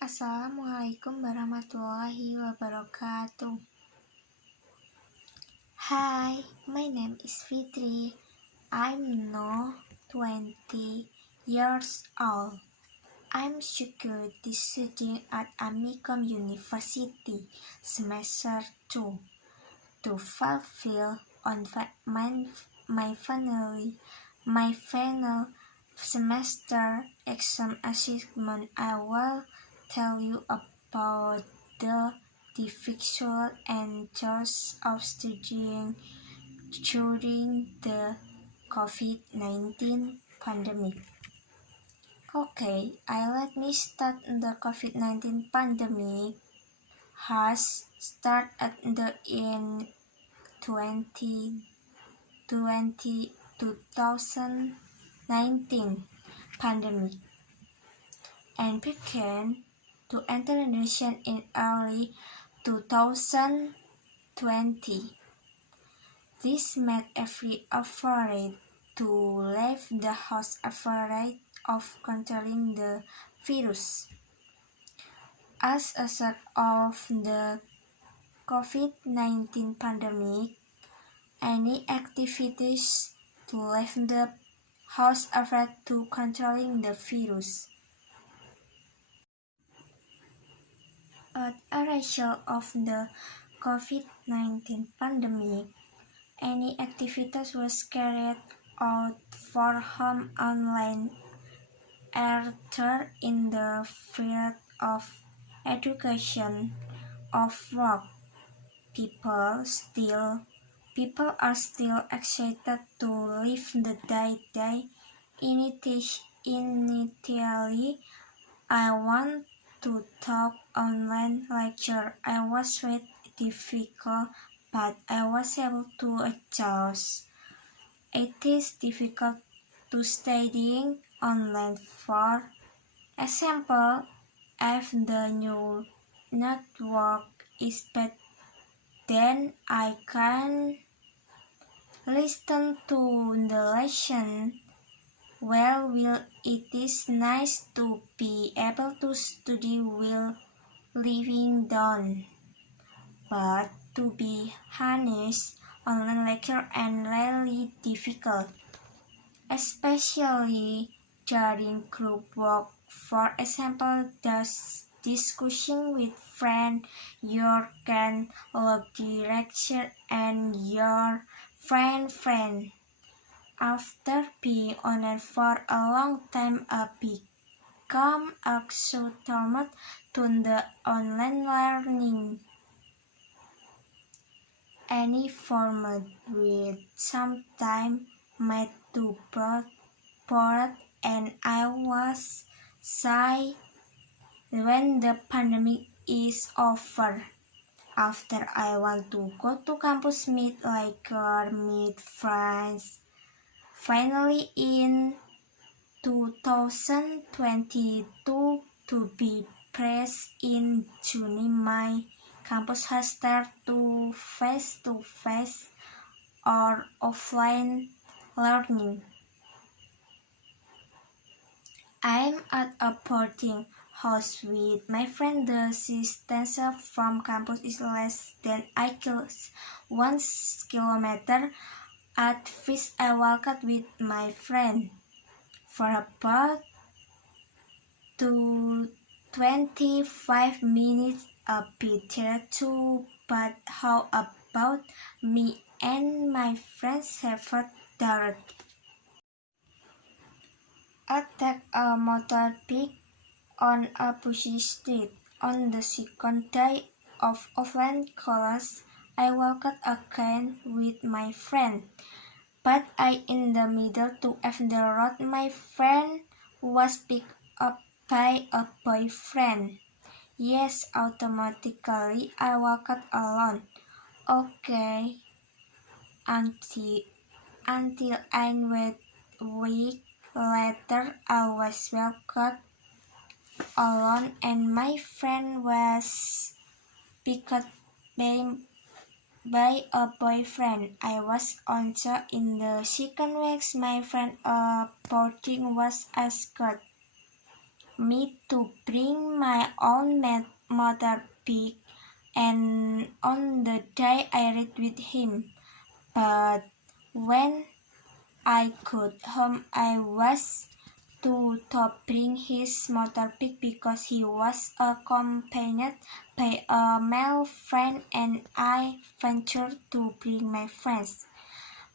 Assalamualaikum warahmatullahi wabarakatuh. Hi, my name is Fitri. I'm now 20 years old. I'm security studying at Amikom University, semester 2, to fulfill on my final semester exam achievement. I will tell you about the difficult and joys of studying during the COVID-19 pandemic. Okay, let me start. The COVID-19 pandemic has started in 2019 pandemic and began to enter the nation in early 2020. This made every effort to leave the house afraid of contracting the virus. As a result of the COVID-19 pandemic, any activities to leave the house afraid to contracting the virus. As a result of the COVID-19 pandemic, any activities was carried out for home online, either in the field of education, of work. People are still excited to live the day. Initially, I want to talk online lecture. I was very difficult, but I was able to adjust. It is difficult to studying online. For example, if the new network is bad, then I can listen to the lesson. Well, it is nice to be able to study while living down. But to be honest, online lecture are really difficult, especially during group work. For example, discussing with friends, you can log the lecture and your friend. After being online for a long time, I become accustomed to the online learning. Any format with some time made to bored, and I was shy when the pandemic is over. After I want to go to campus, meet friends. Finally, in 2022, to be present in June, my campus has started to face-to-face or offline learning. I'm at a boarding house with my friend. The distance from campus is less than 1 kilometer. At first, I walked with my friend for about 25 minutes, a bit too, but how about me and my friends have dared? I took a motorbike on a busy street. On the second day of offline class, I walked again with my friend, but I in the middle to F the road. My friend was picked up by a boyfriend. Yes, automatically I walked alone. Okay, until a week later, I was walked alone and my friend was picked by a boyfriend. I was also in the second week. My friend boarding was asked me to bring my own motor pig, and on the day I rode with him. But when I got home, I was to bring his motor pig because he was accompanied by a male friend, and I ventured to bring my friend's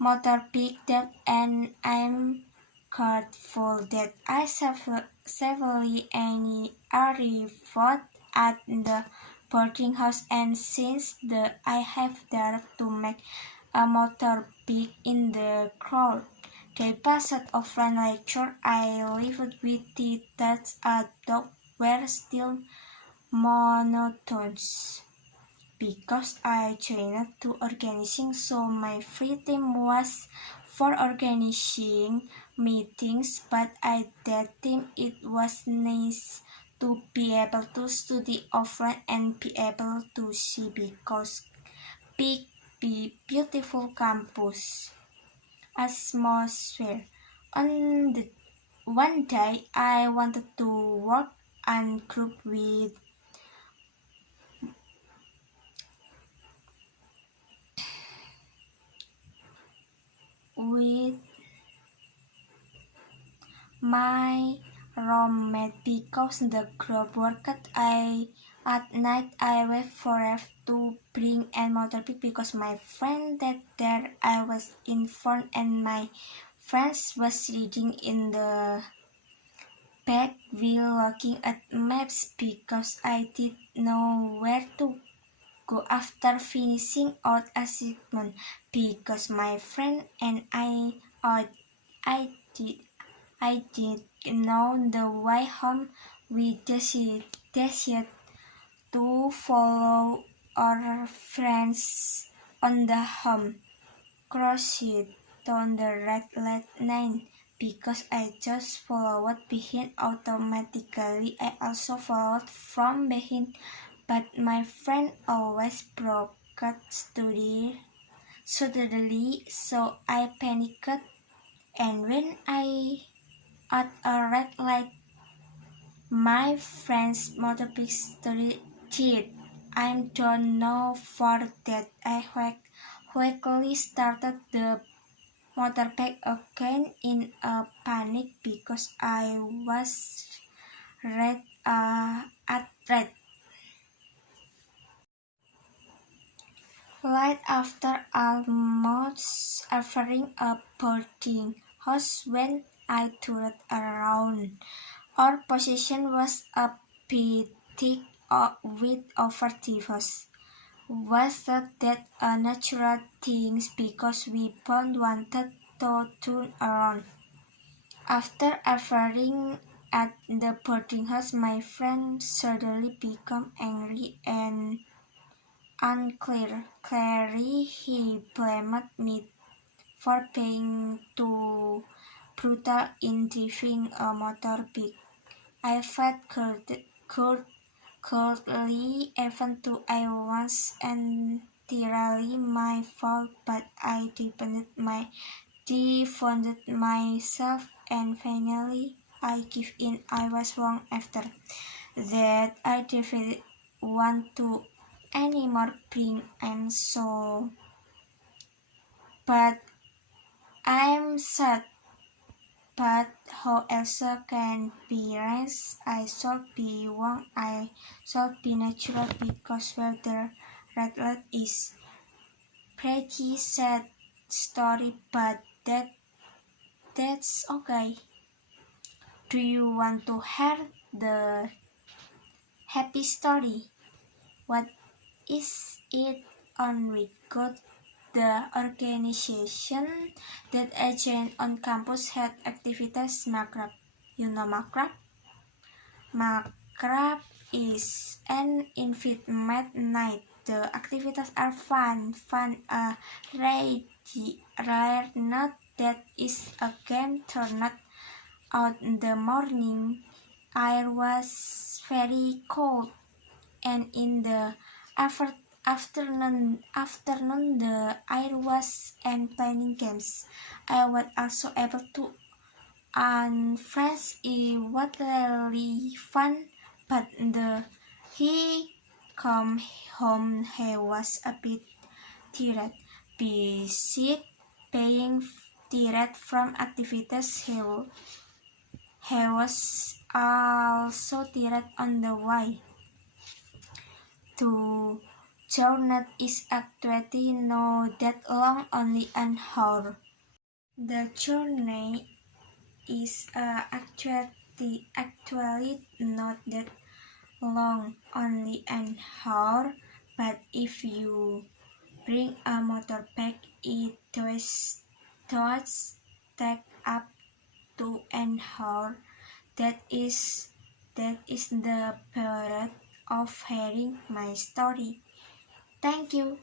motor pig that, and I'm grateful that I safely arrived at the boarding house, and since I have dared to make a motor pig in the crowd. They passed offline lecture I lived with the that a dog were still monotonous because I joined to organizing, so my free time was for organizing meetings, but I did think it was nice to be able to study offline and be able to see because big, beautiful campus atmosphere. On the one day, I wanted to work and group with my roommate because the group worked. At night I wait forever to bring a motor pig because my friend that there I was informed, and my friends was reading in the back while looking at maps because I did know where to go after finishing out assignment because my friend and I did I did know the way home. We decided to follow our friends on the home crossed on the red light lane because I just followed behind automatically. I also followed from behind, but my friend always broke suddenly, so I panicked, and when I at a red light, my friend's motorbike started. I don't know for that. I quickly started the motorbike again in a panic because I was at red light after almost entering a boarding house. When I turned around, our position was a bit thick with over the house. Was that a natural thing because we both wanted to turn around? After arriving at the boarding house, my friend suddenly became angry and unclear. Clearly, he blamed me for being too brutal in driving a motorbike. I felt guilty even though I was entirely my fault, but I defended myself, and finally I gave in. I was wrong after that. I didn't want to anymore bring, and so, but I'm sad. But how else can be raised? I should be wrong. I should be natural because where the red light is pretty sad story, but that's okay. Do you want to hear the happy story? What is it on with God? The organization that I joined on campus had activities Makrab. You know Makrab? Makrab is an intimate night. The activities are fun. Rare not that is a game turned out in the morning. Air was very cold, and in the afternoon the air was and playing games. I was also able to and friends is what really fun, but he come home he was a bit tired. Besides being tired from activities, he was also tired on the way. To journey is actually not that long, only an hour. The journey is actually not that long, only an hour, but if you bring a motorbike, it does take up to an hour. That is the period of hearing my story. Thank you.